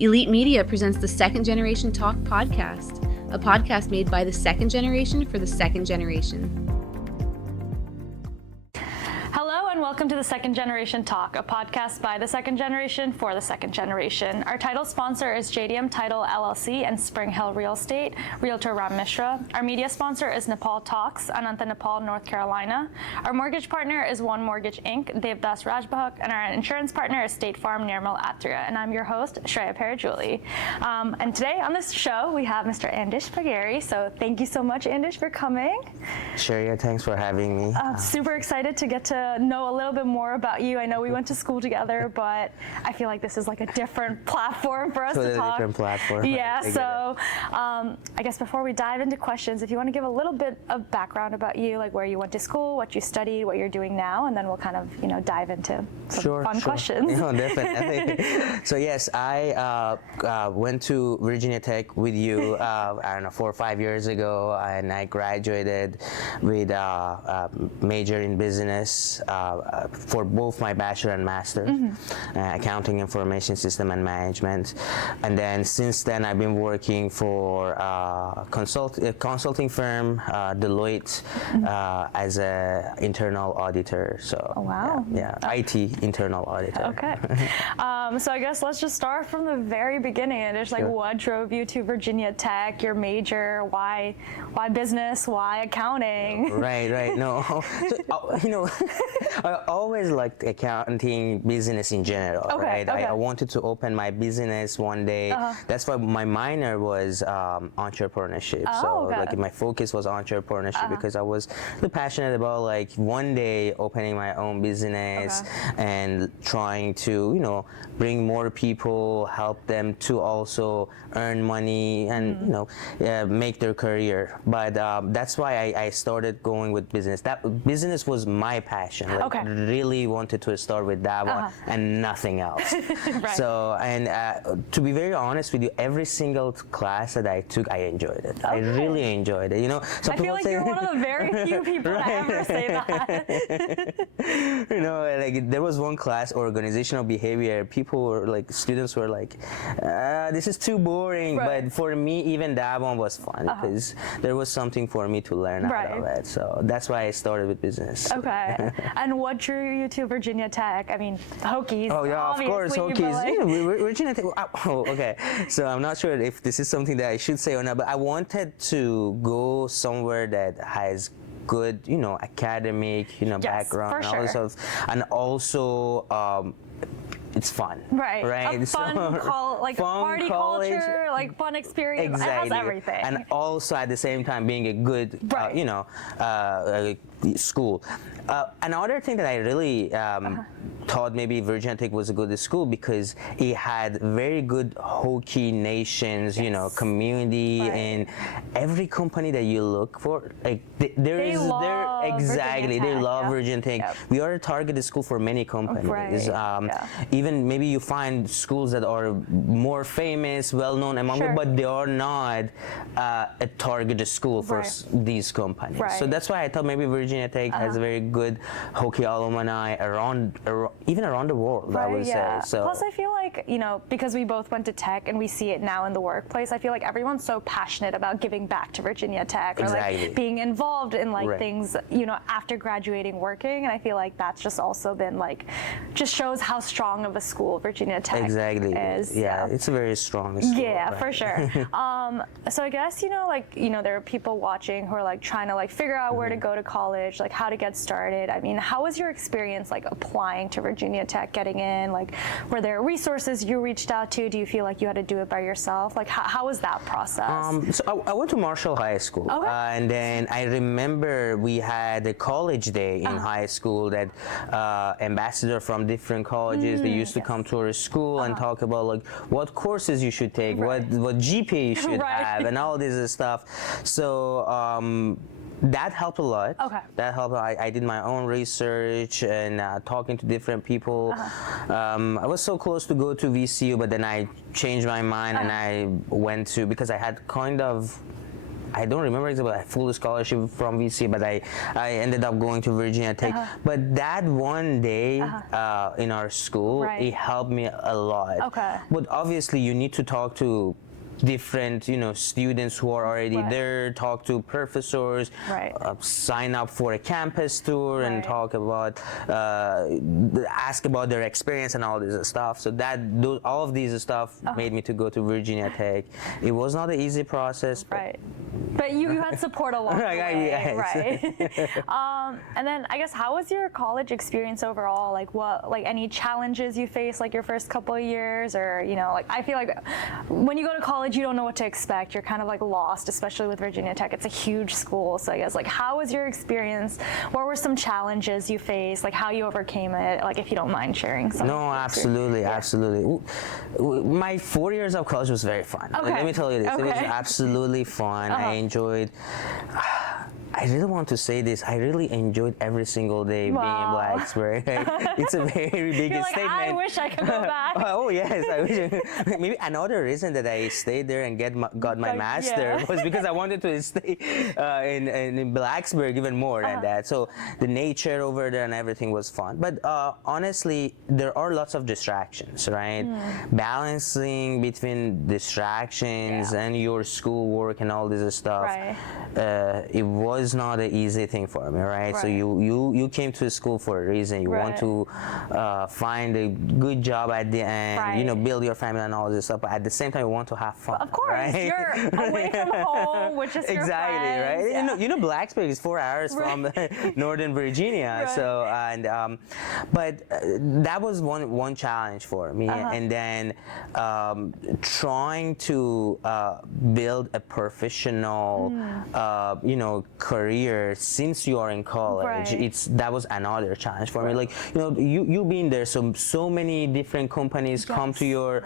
Elite Media presents the Second Generation Talk podcast, a podcast made by the second generation for the second generation. Hello and welcome to the Second Generation Talk, a podcast by the second generation for the second generation. Our title sponsor is JDM Title LLC and Spring Hill Real Estate, Realtor Ram Mishra. Our media sponsor is Nepal Talks, Ananta, Nepal, North Carolina. Our mortgage partner is One Mortgage Inc., Devdas Rajbahak, and our insurance partner is State Farm Nirmal Atria. And I'm your host, Shreya Parajuli. And today on this show, we have Mr. Andish Bagheri. So thank you so much, Andish, for coming. Shreya, thanks for having me. Super excited to get to know a little bit more about you. I know we went to school together, but I feel like this is like a different platform for us to talk. Different platform. Yeah, so I guess before we dive into questions, if you want to give a little bit of background about you, like where you went to school, what you studied, what you're doing now, and then we'll kind of, dive into some fun questions. No, definitely. So yes, I went to Virginia Tech with you, 4 or 5 years ago, and I graduated with a major in business for both my bachelor and master, accounting, information system, and management. And then since then, I've been working for a consulting firm, Deloitte, as an internal auditor. So yeah, IT internal auditor. Okay. So I guess let's just start from the very beginning. And just what drove you to Virginia Tech? Your major? Why business? Why accounting? Right. No, so, I always liked accounting, business in general, right? Okay. I wanted to open my business one day. That's why my minor was entrepreneurship. My focus was entrepreneurship because I was really passionate about one day opening my own business and trying to, bring more people, help them to also earn money and, make their career. But that's why I started going with business. That business was my passion. Really wanted to start with that one and nothing else. Right. So, and to be very honest with you, every single class that I took, I enjoyed it. I really enjoyed it. I feel like you're one of the very few people to ever say that. There was one class, organizational behavior. People were students were this is too boring. Right. But for me, even that one was fun because there was something for me to learn out of it. So that's why I started with business. Okay. And what drew you to Virginia Tech? I mean, Hokies. Oh yeah, of course, Hokies. Virginia Tech. Oh, okay. So I'm not sure if this is something that I should say or not, but I wanted to go somewhere that has good, academic, background, for sure. and also. It's fun, right? A fun, fun party college, culture, fun experience. Exactly. It has everything. And also at the same time being a good, school. Another thing that I really thought maybe Virginia Tech was a good school because it had very good Hokie nations, community, and every company that you look for, they love Virginia Tech. Yep. We are a targeted school for many companies. Even maybe you find schools that are more famous, well-known among them, but they are not a targeted school for these companies. Right. So that's why I thought maybe Virginia Tech has very good Hokie alumni even around the world, I would say. So. Plus, I feel like, because we both went to Tech and we see it now in the workplace, I feel like everyone's so passionate about giving back to Virginia Tech or being involved in things, after graduating, working. And I feel like that's just also been just shows how strong of a school Virginia Tech is. Yeah, it's a very strong school. Yeah, for sure. So I guess, there are people watching who are trying to figure out where to go to college, how to get started. I mean, how was your experience applying to Virginia Tech, getting in? Were there resources you reached out to? Do you feel like you had to do it by yourself? How was that process? So I went to Marshall High School, and then I remember we had a college day in high school that ambassador from different colleges, they used to come to our school and talk about what courses you should take, what GPA you should have, and all this stuff. So that helped a lot. That helped. I did my own research and talking to different people. I was so close to go to VCU, but then I changed my mind and I went to, because I had kind of I don't remember exactly, a full scholarship from VC, but I ended up going to Virginia Tech. But that one day in our school, it helped me a lot. Okay. But obviously, you need to talk to different students who are already there, talk to professors, sign up for a campus tour and talk about ask about their experience and all this stuff. So all of these stuff made me to go to Virginia Tech. It was not an easy process, but you had support along the way, yes. right? And then I guess, how was your college experience overall? Like any challenges you faced like your first couple of years, or like I feel like when you go to college you don't know what to expect. You're kind of like lost, especially with Virginia Tech. It's a huge school. So I guess, like, how was your experience? What were some challenges you faced? Like, how you overcame it? Like, if you don't mind sharing some. No, absolutely. My 4 years of college was very fun. Okay. Let me tell you this. It was absolutely fun. I enjoyed. I really want to say this. I really enjoyed every single day being in Blacksburg. It's a very big statement. I wish I could go back. Oh yes, I wish. Maybe another reason that I stayed there and got my master was because I wanted to stay in Blacksburg even more than that. So the nature over there and everything was fun. But honestly, there are lots of distractions, right? Balancing between distractions and your schoolwork and all this stuff. It was not an easy thing for me, right? So you came to school for a reason. You want to find a good job at the end, build your family and all this stuff. But at the same time, you want to have fun. Of course, you're away from home, which is your friends. Right? Yeah. Blacksburg is 4 hours from Northern Virginia. So but that was one challenge for me, and then trying to build a professional, career since you are in college. That was another challenge for me. Like you being there, so many different companies come to your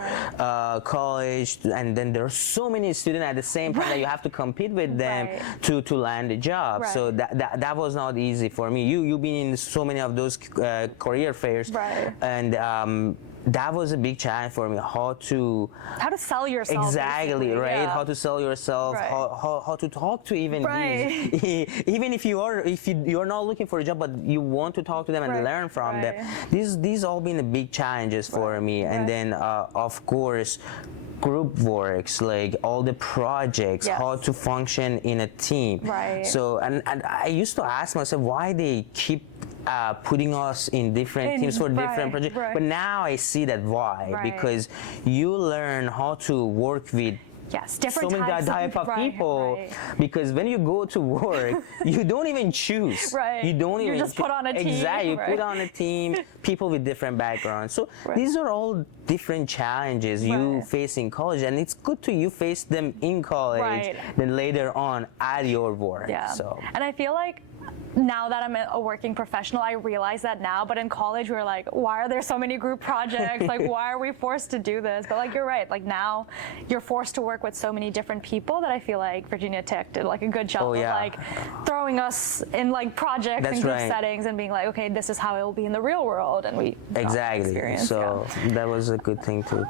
college, and then there are so many students at the same time that you have to compete with them to land a job. So that was not easy for me. You been in so many of those career fairs, and that was a big challenge for me. How to sell yourself. Exactly, right? Yeah. How to sell yourself. How to talk to even these, even if you're not looking for a job, but you want to talk to them and learn from them. These all been the big challenges for me. And then of course, group works, like all the projects, how to function in a team. So and I used to ask myself why they keep putting us in different teams for different projects. But now I see that why. Because you learn how to work with different so many type of people. Because when you go to work, you don't even choose. You don't even. You just put on a team. Exactly. You put on a team, people with different backgrounds. So these are all different challenges you face in college, and it's good to you face them in college than later on at your work. So. And I feel like now that I'm a working professional, I realize that now. But in college, we were like, why are there so many group projects? Like, why are we forced to do this? But like, you're right. Like now, you're forced to work with so many different people that I feel like Virginia Tech did like a good job of like throwing us in like projects and group settings and being like, okay, this is how it will be in the real world, and we So that was a good thing too.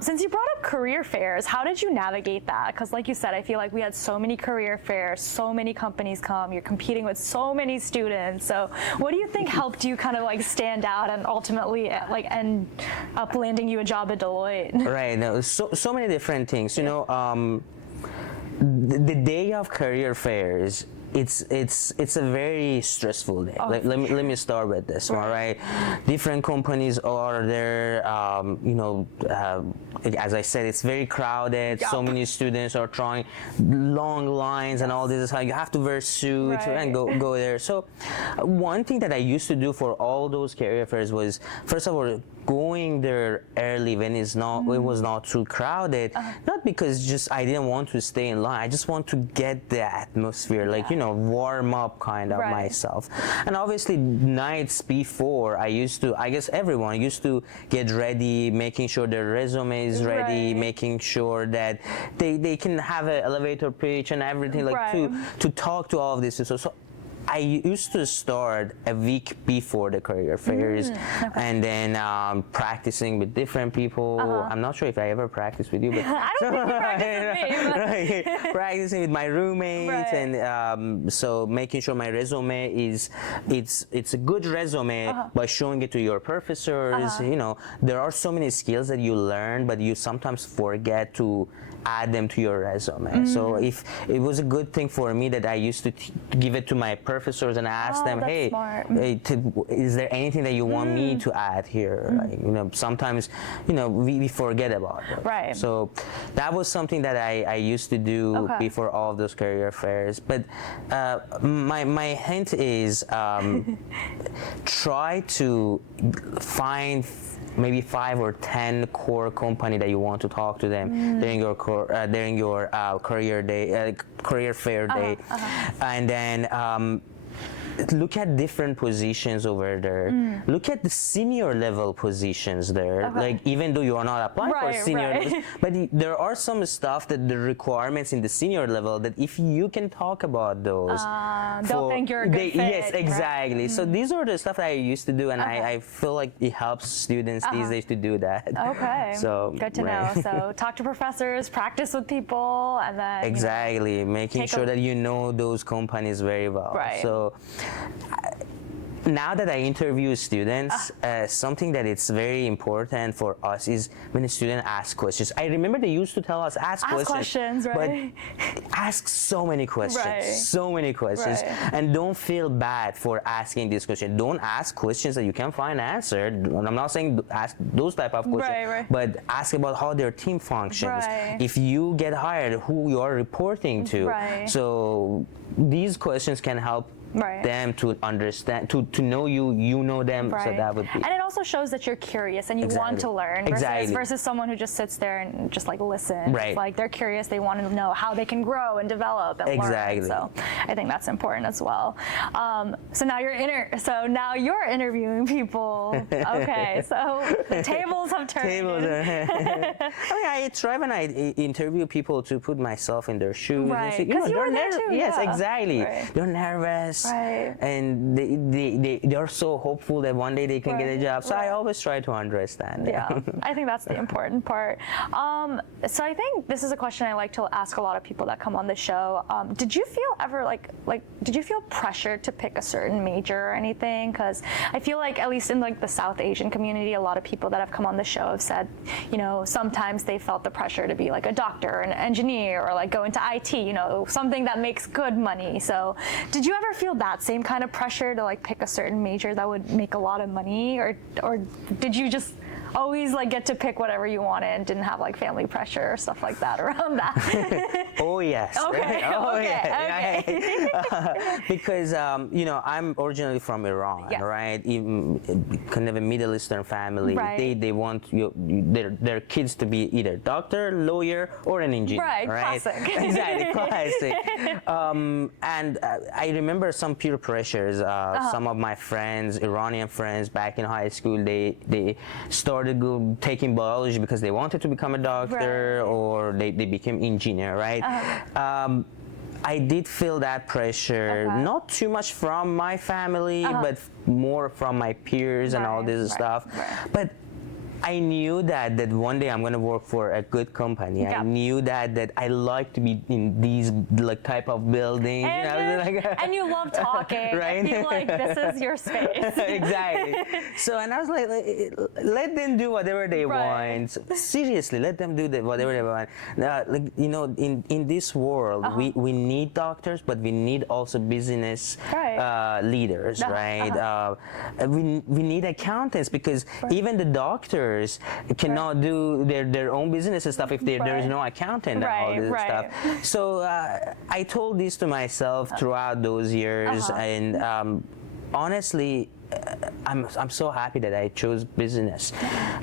Since you brought up career fairs, how did you navigate that? Because like you said, I feel like we had so many career fairs, so many companies come, you're competing with so many students. So what do you think helped you kind of like stand out and ultimately like end up landing you a job at Deloitte? Right. No, so many different things. The day of career fairs, it's a very stressful day. Like, let me start with this one, right? Different companies are there. As I said, it's very crowded. So many students are trying, long lines and all this. How you have to wear suits and go there. So one thing that I used to do for all those career fairs was, first of all, going there early when it was not too crowded. Not because just I didn't want to stay in line. I just want to get the atmosphere, like warm up kind of myself. And obviously nights before, I guess everyone used to get ready, making sure their resume is ready, making sure that they can have an elevator pitch and everything, like to talk to all of this. So I used to start a week before the career fairs, and then practicing with different people. I'm not sure if I ever practiced with you, but I don't think you practiced with me. But right, practicing with my roommates, and so making sure my resume is it's a good resume by showing it to your professors. You know, there are so many skills that you learn, but you sometimes forget to add them to your resume. So if it was a good thing for me that I used to give it to my professors and ask them, hey, is there anything that you want me to add here? Like, you know, sometimes, you know, we forget about it. Right. So that was something that I used to do before all of those career fairs. But my hint is try to find maybe 5 or 10 core company that you want to talk to them during your career day, career fair day, and then look at different positions over there. Look at the senior level positions there. Like, even though you are not applying for senior levels, but there are some stuff that the requirements in the senior level that if you can talk about those, they'll think you're a good fit. Yes, exactly. So these are the stuff that I used to do, and I feel like it helps students these days to do that. Okay. So good to know. So talk to professors, practice with people, and then exactly making sure that you know those companies very well. So now that I interview students, something that it's very important for us is when a student asks questions. I remember they used to tell us ask questions, right? But ask so many questions, and don't feel bad for asking these questions. Don't ask questions that you can find answered. I'm not saying ask those type of questions, but ask about how their team functions. If you get hired, who you are reporting to. So these questions can help them to understand, to know you know them. So that would be. And it also shows that you're curious and you want to learn versus someone who just sits there and just like listens. Like they're curious, they want to know how they can grow and develop and learn. So I think that's important as well. So now you're interviewing people. Okay, so the tables have turned. I try when I interview people to put myself in their shoes. Because you were there too. Yes, exactly. They're nervous. And they are so hopeful that one day they can get a job. So I always try to understand. I think that's the important part. So I think this is a question I like to ask a lot of people that come on the show. Did you feel ever did you feel pressure to pick a certain major or anything? Because I feel like, at least in like the South Asian community, a lot of people that have come on the show have said, you know, sometimes they felt the pressure to be like a doctor, an engineer, or like go into IT, you know, something that makes good money. So did you ever feel that same kind of pressure to like pick a certain major that would make a lot of money, or did you just always like get to pick whatever you wanted and didn't have like family pressure or stuff like that around that? Oh yes. Because you know, I'm originally from Iran, right? Even kind of a Middle Eastern family. They want their kids to be either doctor, lawyer, or an engineer. Classic. Exactly, classic. And I remember some peer pressures. Some of my friends, Iranian friends, back in high school, they started taking biology because they wanted to become a doctor, or they became engineer, right? I did feel that pressure, not too much from my family, but more from my peers and all this stuff. But I knew that one day I'm going to work for a good company. I knew that I like to be in these like type of buildings. And you love talking. I feel like this is your space. Exactly. So, and I was like, let them do whatever they want. Seriously, let them do whatever they want. Like, you know, in this world, we need doctors, but we need also business leaders, right? We need accountants, because even the doctors cannot do their own business and stuff if there is no accountant and all this stuff. So I told this to myself throughout those years, and honestly, I'm so happy that I chose business,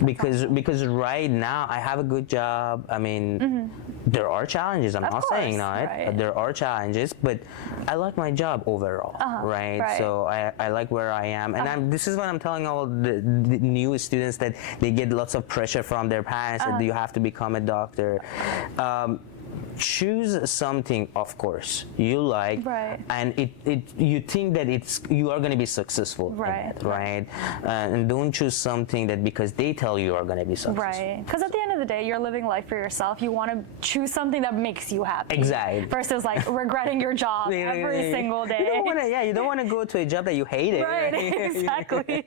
because right now I have a good job. I mean, there are challenges. I'm not saying not. There are challenges, but I like my job overall, right? So I like where I am, and this is what I'm telling all the new students, that they get lots of pressure from their parents that you have to become a doctor. choose something, of course, you like, right. and you think that you are going to be successful, right? In it, right? And don't choose something that because they tell you are going to be successful. Right. Because at the end of the day, you're living life for yourself. You want to choose something that makes you happy. Exactly. Versus like regretting your job every single day. You don't want to go to a job that you hate it. Right. Right? Exactly.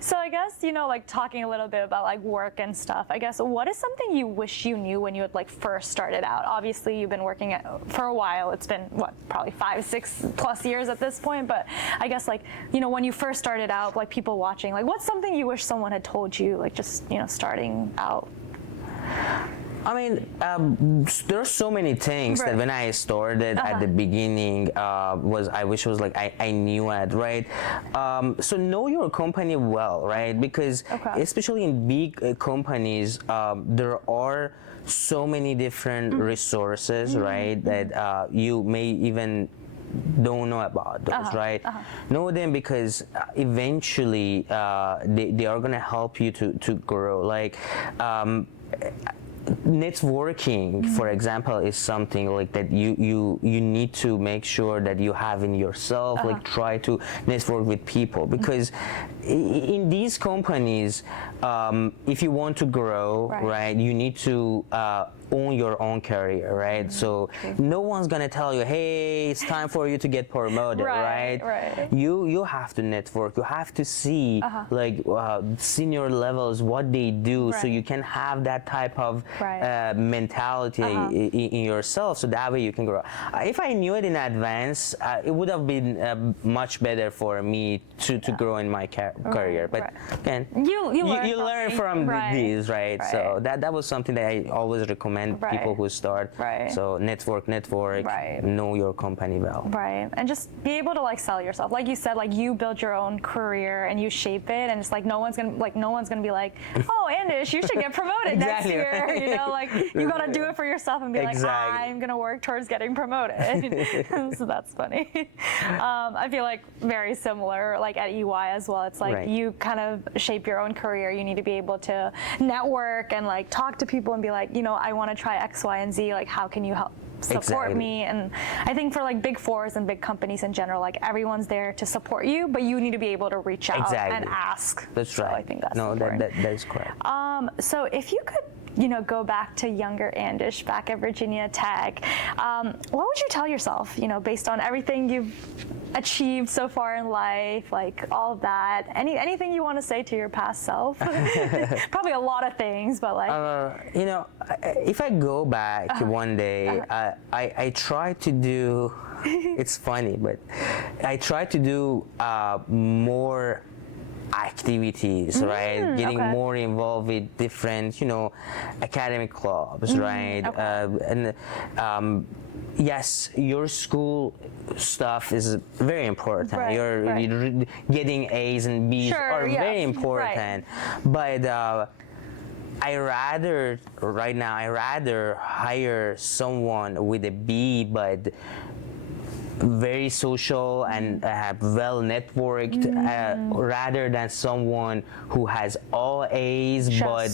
So I guess, like talking a little bit about like work and stuff, I guess, what is something you wish you knew when you had like first started out? Obviously, you've been working for a while. It's been, probably 5-6+ years at this point. But I guess like, when you first started out, like people watching, like what's something you wish someone had told you, like just, starting out? I mean, there are so many things that when I started at the beginning, I wish it was like I knew it, right? So know your company well, right? Because especially in big companies, there are so many different resources, right? That you may even don't know about those, right? Know them because eventually they are gonna help you to grow. Like networking, for example, is something like that you need to make sure that you have in yourself. Like try to network with people, because in these companies, if you want to grow, right, you need to own your own career, right? So no one's gonna tell you, hey, it's time for you to get promoted, right? You have to network. You have to see like senior levels, what they do, so you can have that type of mentality in yourself, so that way you can grow. If I knew it in advance, it would have been much better for me to grow in my career. But again, you learn from these, right? So that was something that I always recommend people who start. So network, know your company well. And just be able to like sell yourself. Like you said, like you build your own career and you shape it, and it's like no one's gonna be like, oh, Andish, you should get promoted next year. Like you gotta do it for yourself and be like, I'm gonna work towards getting promoted. So that's funny. I feel like very similar, like at EY as well. It's like you kind of shape your own career. You need to be able to network and like talk to people and be like, I want to try X, Y, and Z. Like, how can you help support me? And I think for like big fours and big companies in general, like everyone's there to support you, but you need to be able to reach out and ask. That's right. So I think that's important. That is correct. So if you could go back to younger Andish back at Virginia Tech, what would you tell yourself, based on everything you've achieved so far in life, like all of that? Anything you want to say to your past self? Probably a lot of things, but like... if I go back one day, I try to do... It's funny, but I try to do more activities, right? Getting more involved with different, academic clubs, right? And yes, your school stuff is very important. You're getting A's and B's are very important, but right now I rather hire someone with a B, but very social and well networked, rather than someone who has all A's but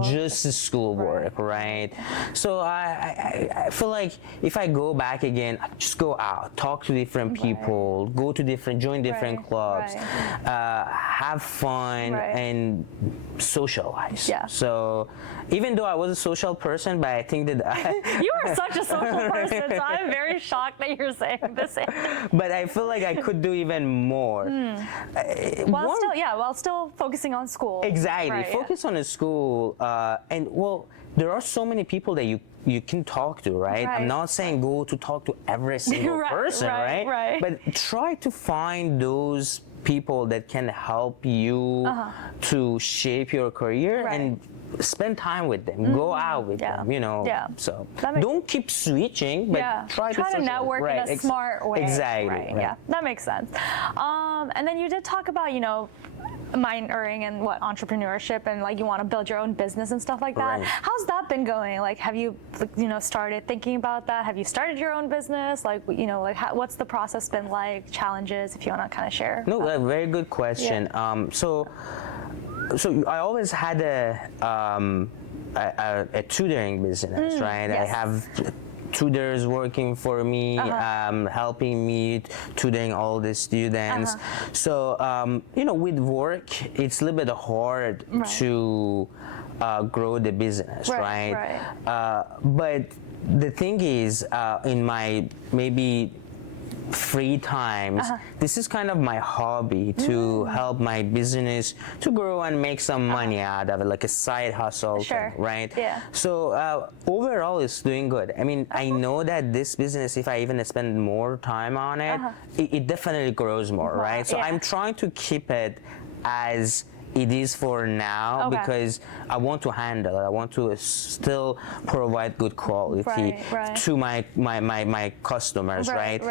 just schoolwork, right? So I feel like if I go back again, I just go out, talk to different people, join different clubs, have fun and socialize. So even though I was a social person, but I think that you are such a social person, so I'm very shocked that you're saying this. But I feel like I could do even more. While still focusing on school. Exactly, focus on the school, and there are so many people that you can talk to, right? I'm not saying go to talk to every single person, right? But try to find those people that can help you to shape your career and spend time with them, go out with them, So don't keep switching, but try to network in a smart way. Exactly. Yeah, that makes sense. And then you did talk about, minoring in entrepreneurship, and like you want to build your own business and stuff like that. How's that been going? Like, have you started thinking about that? Have you started your own business? Like, what's the process been like? Challenges, if you want to kind of share. No, a very good question. So I always had a a tutoring business, right? Yes. I have tutors working for me, helping me, tutoring all the students. So, with work, it's a little bit hard to grow the business, right? But the thing is, in my maybe free times, this is kind of my hobby to help my business to grow and make some money out of it, like a side hustle thing, right? So overall it's doing good. I mean, I know that this business, if I even spend more time on it, it definitely grows more, right? So I'm trying to keep it as it is for now because I want to handle it. I want to still provide good quality to my customers, right?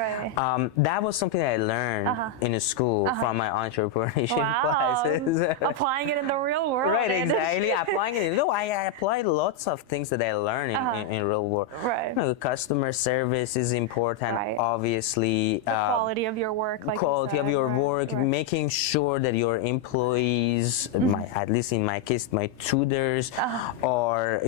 That was something I learned in school from my entrepreneurship classes. Applying it in the real world. Right, exactly. Applying it. I applied lots of things that I learned in real world. Customer service is important, obviously. The quality of your work, like quality you said, of your work, making sure that your employees, at least in my case, my tutors are,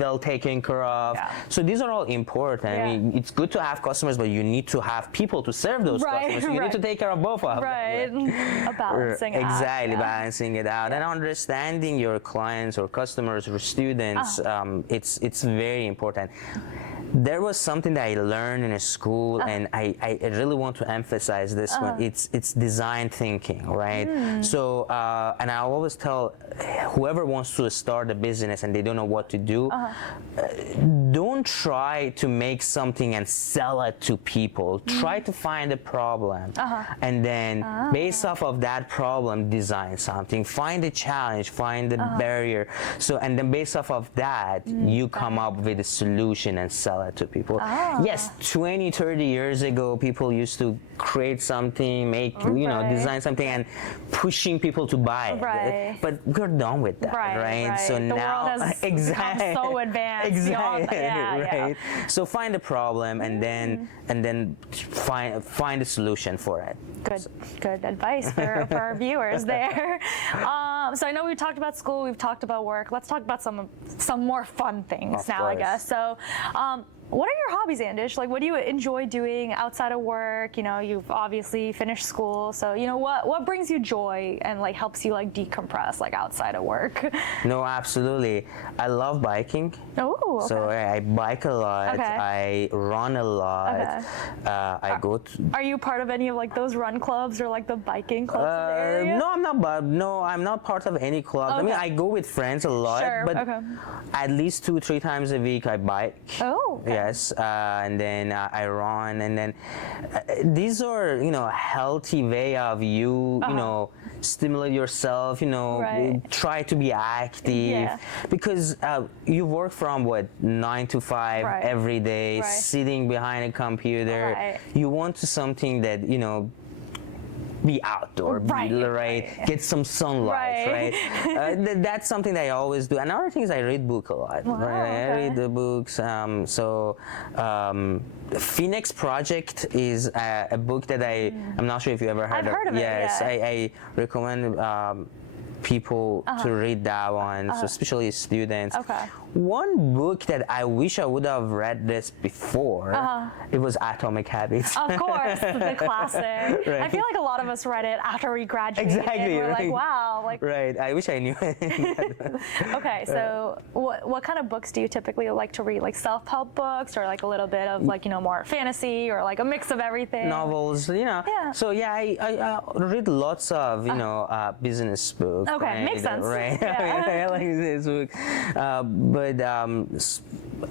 well taken care of. So these are all important. I mean, it's good to have customers, but you need to have people to serve those customers. So you need to take care of both of them. A balancing act. Exactly, balancing it out and understanding your clients or customers or students. It's very important. There was something that I learned in school, and I really want to emphasize this one. It's design thinking, right? So, and I always tell whoever wants to start a business and they don't know what to do, don't try to make something and sell it to people. Try to find a problem, and then based off of that problem, design something. Find a challenge, find a barrier. So, and then based off of that, you come up with a solution and sell it to people. Yes, 20, 30 years ago, people used to create something, make, design something and pushing people to buy it. But we're done with that, right? So the now, world has become so advanced. Exactly, So find a problem and then find a solution for it. Good advice for our viewers there. So I know we've talked about school, we've talked about work. Let's talk about some more fun things now, I guess. So, what are your hobbies, Andish? Like, what do you enjoy doing outside of work? You've obviously finished school, so what brings you joy and like helps you like decompress like outside of work? No, absolutely. I love biking. Oh, okay. So I bike a lot. I run a lot. I go to. Are you part of any of like those run clubs or like the biking clubs in the area? No, I'm not. I'm not part of any club. I mean, I go with friends a lot, but at least 2-3 times a week I bike. Oh. Okay. Yes, and then I run, and then these are healthy way of you stimulate yourself. Try to be active because you work from 9 to 5 every day, sitting behind a computer. You want to something that be outdoor, get some sunlight, right? That's something that I always do. Another thing is I read book a lot, I read the books. Phoenix Project is a book that I'm not sure if you ever heard of. I've heard of it. Yes, I recommend people to read that one, so especially students. One book that I wish I would have read this before, it was Atomic Habits. Of course, the classic. I feel like a lot of us read it after we graduated. Exactly. We're like, wow. Right. I wish I knew it. Okay, so what kind of books do you typically like to read? Like self-help books, or like a little bit of like more fantasy, or like a mix of everything? Novels, So I read lots of business books. Okay, makes sense. Right. I like this book, but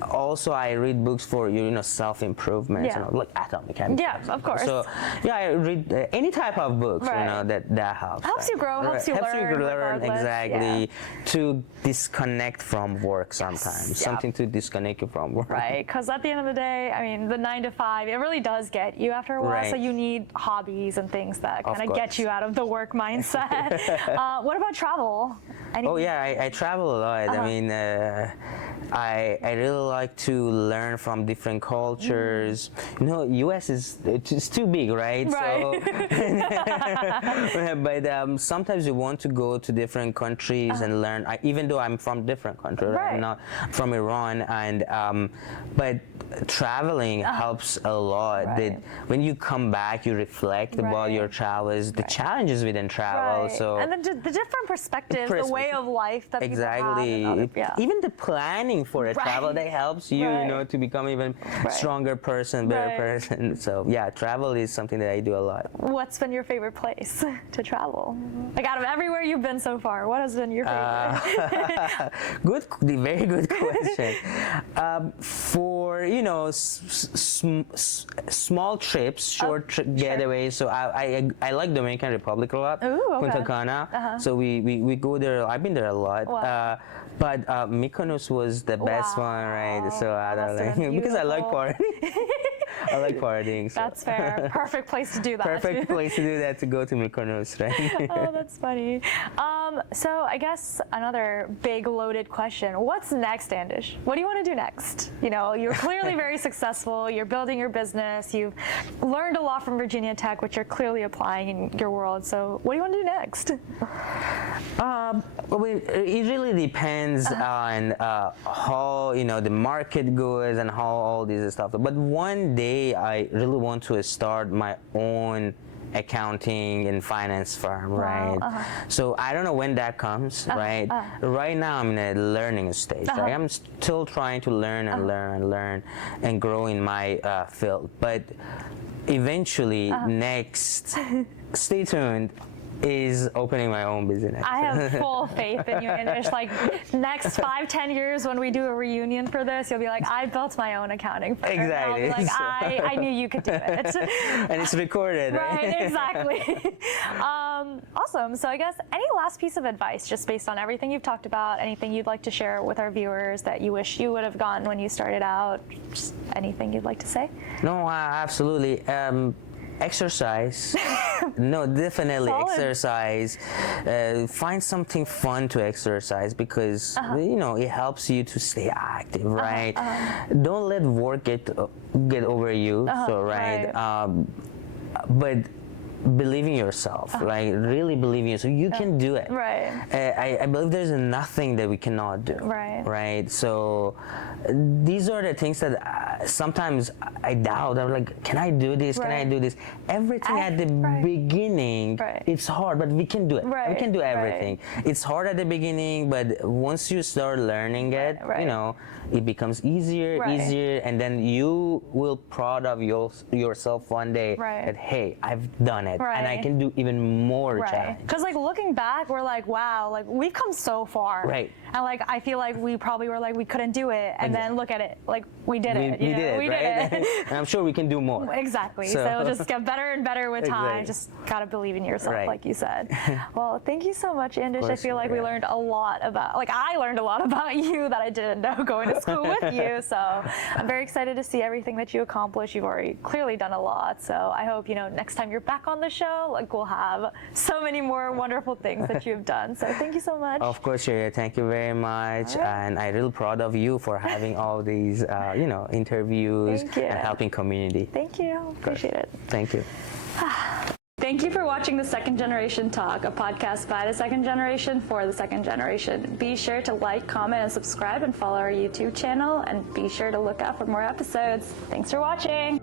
also I read books for self-improvement, like Atomic Habits. Yeah, of course. So I read any type of books, that helps. Helps you grow, helps you learn. Exactly. To disconnect from work sometimes. Something to disconnect you from work. Right, because at the end of the day, I mean, the 9 to 5, it really does get you after a while. So you need hobbies and things that kind of get you out of the work mindset. What about travel? I travel a lot. I mean, I really like to learn from different cultures. You know, U.S. it's too big, right? Right. So, but sometimes you want to go to different countries and learn. Even though I'm from different country, right? I'm not from Iran, and but traveling helps a lot. Right. When you come back, you reflect about your travels, the challenges within travel. So and then the different perspectives, the way of life that exactly. people have. Even the planning for a travel that helps you, you know, to become even stronger person, better person. So yeah, travel is something that I do a lot. What's been your favorite place to travel? Like out of everywhere you've been so far, what has been your favorite? Very good question. For you know, small trips, short getaways. So I like Dominican Republic a lot. Ooh, okay. Punta Cana. So we go there. I've been there a lot. Wow. But Mykonos was the best one, right? So I don't know, because I like partying. I like partying. So. That's fair. Perfect place to do that. Perfect place to do that, to go to Mykonos, right? Oh, that's funny. So I guess another big loaded question. What's next, Andish? What do you want to do next? You know, you're clearly very successful. You're building your business. You've learned a lot from Virginia Tech, which you're clearly applying in your world. So what do you want to do next? Well, it really depends on how, you know, the market goes and how all this stuff. But one day I really want to start my own accounting and finance firm, right? So I don't know when that comes, right? Right now I'm in a learning stage. Right? I'm still trying to learn and learn and grow in my field. But eventually, next, stay tuned, is opening my own business. I have full faith in you, Andish. Like next 5-10 years when we do a reunion for this, you'll be like, I built my own accounting firm. Exactly. I'll be like, I knew you could do it. And it's recorded, right? Right, exactly. Awesome. So I guess any last piece of advice, just based on everything you've talked about, anything you'd like to share with our viewers that you wish you would have gotten when you started out, just anything you'd like to say? No, absolutely. Exercise. No, definitely exercise. Find something fun to exercise, because you know, it helps you to stay active, right? Don't let work get over you. So but believe in yourself, like really believe in yourself. You can do it. Right. I believe there's nothing that we cannot do. Right. Right. So these are the things that sometimes I doubt. I'm like, can I do this? Can I do this? Everything at the beginning, it's hard, but we can do it. We can do everything. It's hard at the beginning, but once you start learning it, you know, it becomes easier, and then you will proud of yourself one day that, hey, I've done it, and I can do even more. Because like looking back, we're like, wow, like we've come so far. Right. And like I feel like we probably were like we couldn't do it, and then look at it, like we did it. We did it. And I'm sure we can do more. Exactly. So it'll just get better and better with time. Just gotta believe in yourself, like you said. Well, thank you so much, Andish. I feel like we learned a lot about, like I learned a lot about you that I didn't know going to school with you. So I'm very excited to see everything that you accomplish. You've already clearly done a lot. So I hope, you know, next time you're back on the show, like we'll have so many more wonderful things that you've done. So thank you so much. Of course, Shreya. Thank you very much. And I'm really proud of you for having all these, you know, interviews and helping community. Thank you. Appreciate it. Thank you. Thank you for watching The Second Generation Talk, a podcast by the second generation for the second generation. Be sure to like, comment, and subscribe, and follow our YouTube channel, and be sure to look out for more episodes. Thanks for watching.